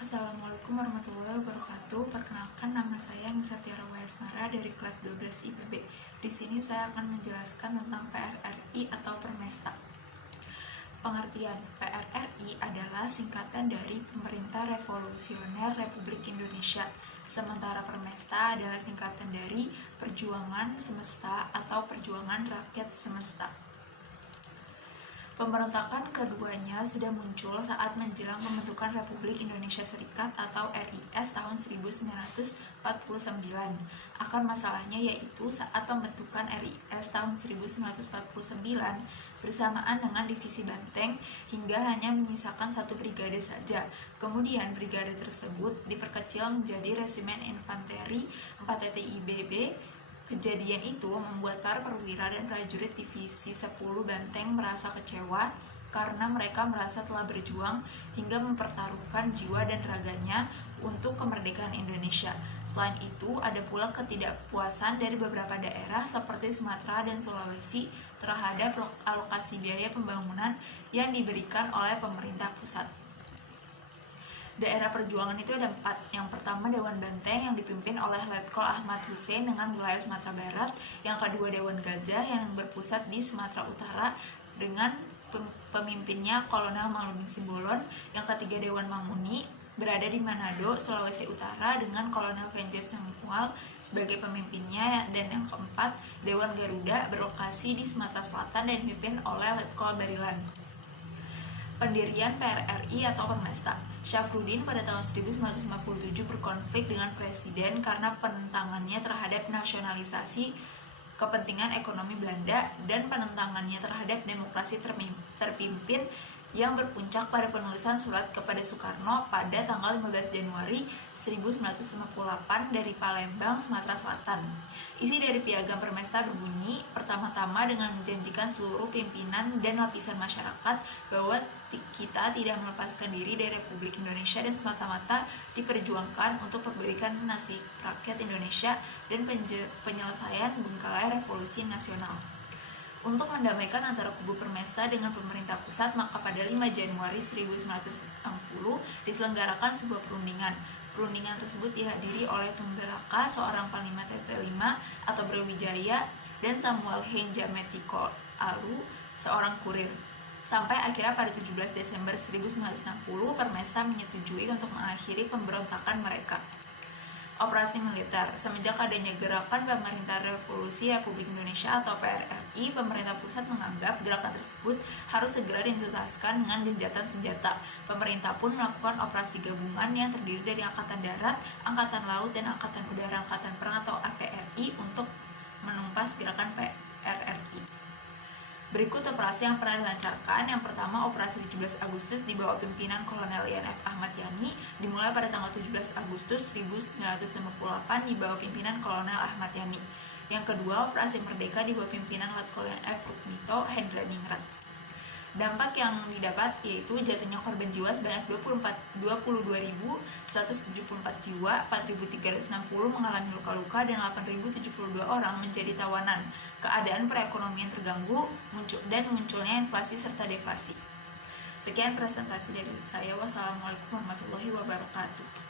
Assalamualaikum warahmatullahi wabarakatuh. Perkenalkan, nama saya Nisa Tiara Wayasmara dari kelas 12 IPB. Di sini saya akan menjelaskan tentang PRRI atau Permesta. Pengertian: PRRI adalah singkatan dari Pemerintah Revolusioner Republik Indonesia. Sementara Permesta adalah singkatan dari Perjuangan Semesta atau Perjuangan Rakyat Semesta. Pemberontakan keduanya sudah muncul saat menjelang pembentukan Republik Indonesia Serikat atau RIS tahun 1949. Akar masalahnya yaitu saat pembentukan RIS tahun 1949 bersamaan dengan divisi Banteng hingga hanya menyisakan satu brigade saja. Kemudian brigade tersebut diperkecil menjadi Resimen Infanteri 4 TTIBB. Kejadian itu membuat para perwira dan prajurit divisi 10 Banteng merasa kecewa karena mereka merasa telah berjuang hingga mempertaruhkan jiwa dan raganya untuk kemerdekaan Indonesia. Selain itu, ada pula ketidakpuasan dari beberapa daerah seperti Sumatera dan Sulawesi terhadap alokasi biaya pembangunan yang diberikan oleh pemerintah pusat. Daerah perjuangan itu ada 4. Yang pertama Dewan Banteng yang dipimpin oleh Letkol Ahmad Hussein dengan wilayah Sumatera Barat. Yang kedua Dewan Gajah yang berpusat di Sumatera Utara dengan pemimpinnya Kolonel Maludin Simbolon. Yang ketiga Dewan Mamuni berada di Manado, Sulawesi Utara dengan Kolonel Venjes Samuel sebagai pemimpinnya. Dan yang keempat Dewan Garuda berlokasi di Sumatera Selatan dan dipimpin oleh Letkol Barilan. Pendirian PRRI atau Permesta. Syafruddin pada tahun 1957 berkonflik dengan presiden karena penentangannya terhadap nasionalisasi kepentingan ekonomi Belanda dan penentangannya terhadap demokrasi terpimpin yang berpuncak pada penulisan surat kepada Soekarno pada tanggal 15 Januari 1958 dari Palembang, Sumatera Selatan. Isi dari piagam Permesta berbunyi, pertama-tama dengan menjanjikan seluruh pimpinan dan lapisan masyarakat bahwa kita tidak melepaskan diri dari Republik Indonesia dan semata-mata diperjuangkan untuk perbaikan nasib rakyat Indonesia dan penyelesaian bengkalai revolusi nasional. Untuk mendamaikan antara kubu Permesta dengan pemerintah pusat, maka pada 5 Januari 1960 diselenggarakan sebuah perundingan. Perundingan tersebut dihadiri oleh Tumberaka, seorang panglima TT5 atau Brawijaya, dan Samuel Henjametiko Alu, seorang kurir. Sampai akhirnya pada 17 Desember 1960, Permesta menyetujui untuk mengakhiri pemberontakan mereka. Operasi militer. Semenjak adanya Gerakan Pemerintah Revolusi Republik Indonesia atau PRRI, pemerintah pusat menganggap gerakan tersebut harus segera dituntaskan dengan gencatan senjata. Pemerintah pun melakukan operasi gabungan yang terdiri dari Angkatan Darat, Angkatan Laut, dan Angkatan Udara Angkatan Perang atau APRI untuk menumpas gerakan PRRI. Berikut operasi yang pernah dilancarkan. Yang pertama, operasi 17 Agustus di bawah pimpinan Kolonel INF Ahmad Yani dimulai pada tanggal 17 Agustus 1958 di bawah pimpinan Kolonel Ahmad Yani. Yang kedua, operasi Merdeka di bawah pimpinan Letkol F. Rukmito Hendraningrat. Dampak yang didapat yaitu jatuhnya korban jiwa sebanyak 22.174 jiwa, 4.360 mengalami luka-luka, dan 8.072 orang menjadi tawanan. Keadaan perekonomian terganggu dan munculnya inflasi serta deflasi. Sekian presentasi dari saya. Wassalamualaikum warahmatullahi wabarakatuh.